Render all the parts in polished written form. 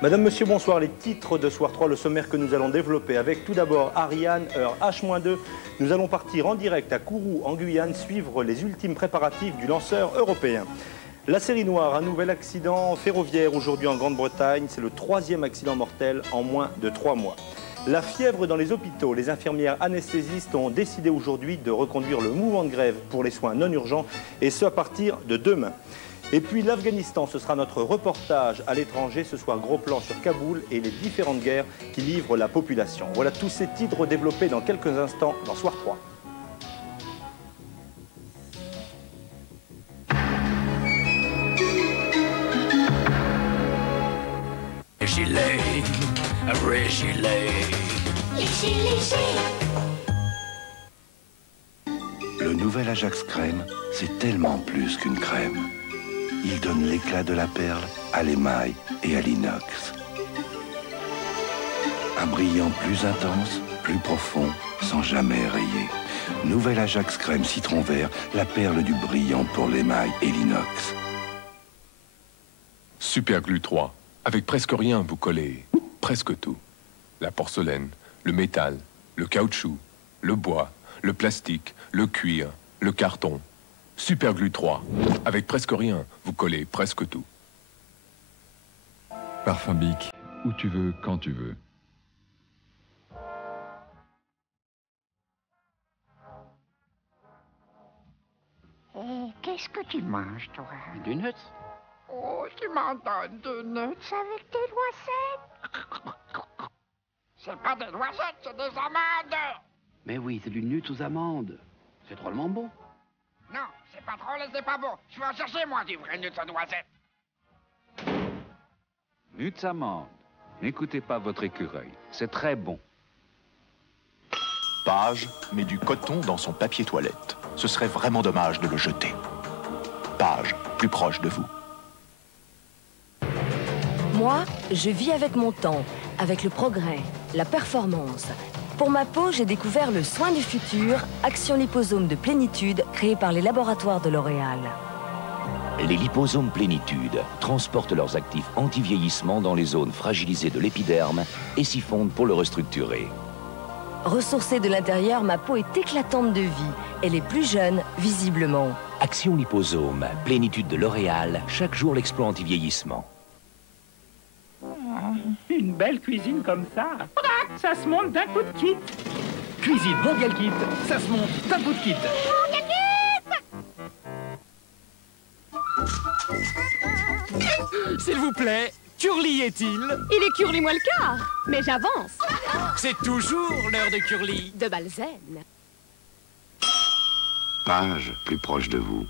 Madame, Monsieur, bonsoir. Les titres de Soir 3, le sommaire que nous allons développer avec tout d'abord Ariane, heure H-2. Nous allons partir en direct à Kourou, en Guyane, suivre les ultimes préparatifs du lanceur européen. La série noire, un nouvel accident ferroviaire aujourd'hui en Grande-Bretagne. C'est le 3e accident mortel en moins de 3 mois. La fièvre dans les hôpitaux. Les infirmières anesthésistes ont décidé aujourd'hui de reconduire le mouvement de grève pour les soins non urgents, et ce à partir de demain. Et puis l'Afghanistan, ce sera notre reportage à l'étranger. Ce soir, gros plan sur Kaboul et les différentes guerres qui livrent la population. Voilà tous ces titres développés dans quelques instants dans Soir 3. Le nouvel Ajax Crème, c'est tellement plus qu'une crème. Il donne l'éclat de la perle à l'émail et à l'inox. Un brillant plus intense, plus profond, sans jamais rayer. Nouvel Ajax Crème citron vert, la perle du brillant pour l'émail et l'inox. Superglue 3. Avec presque rien, vous collez presque tout. La porcelaine, le métal, le caoutchouc, le bois, le plastique, le cuir, le carton. Superglue 3. Avec presque rien, vous collez presque tout. Parfum Bic, où tu veux, quand tu veux. Et qu'est-ce que tu manges, toi? Des nuts. Oh, tu m'en donnes des nuts avec tes noisettes? C'est pas des noisettes, c'est des amandes! Mais oui, c'est du nuts aux amandes. C'est drôlement bon. Non, c'est pas drôle et c'est pas bon. Je vais en chercher, moi, du vrai nuts aux noisettes. Nuts amandes. N'écoutez pas votre écureuil. C'est très bon. Page met du coton dans son papier toilette. Ce serait vraiment dommage de le jeter. Page, plus proche de vous. Moi, je vis avec mon temps, avec le progrès, la performance. Pour ma peau, j'ai découvert le soin du futur, Action Liposome de Plénitude, créé par les laboratoires de L'Oréal. Les liposomes Plénitude transportent leurs actifs anti-vieillissement dans les zones fragilisées de l'épiderme et s'y fondent pour le restructurer. Ressourcée de l'intérieur, ma peau est éclatante de vie. Elle est plus jeune, visiblement. Action Liposome, Plénitude de L'Oréal, chaque jour l'exploit anti-vieillissement. Une belle cuisine comme ça, ça se monte d'un coup de kit. Cuisine Mondial Kit, ça se monte d'un coup de kit. S'il vous plaît, Curly est-il? Il est Curly-moi le quart, mais j'avance. C'est toujours l'heure de Curly. De Balzen. Page, plus proche de vous.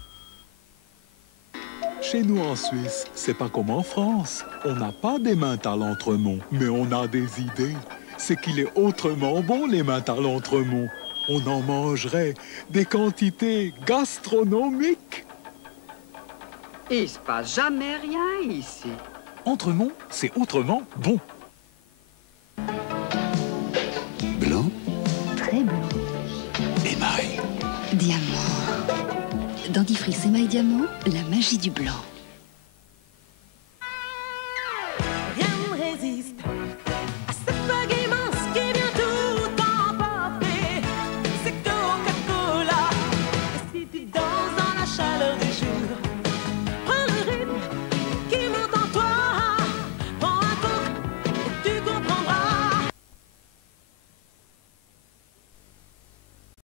Chez nous en Suisse, c'est pas comme en France. On n'a pas des mintes à l'entremont, mais on a des idées. C'est qu'il est autrement bon, les mintes à l'entremont. On en mangerait des quantités gastronomiques. Il se passe jamais rien ici. Entremont, c'est autrement bon. Blanc, Très blanc. émail. Diamant. Dentifrice émail diamant, la magie du blanc. Rien ne résiste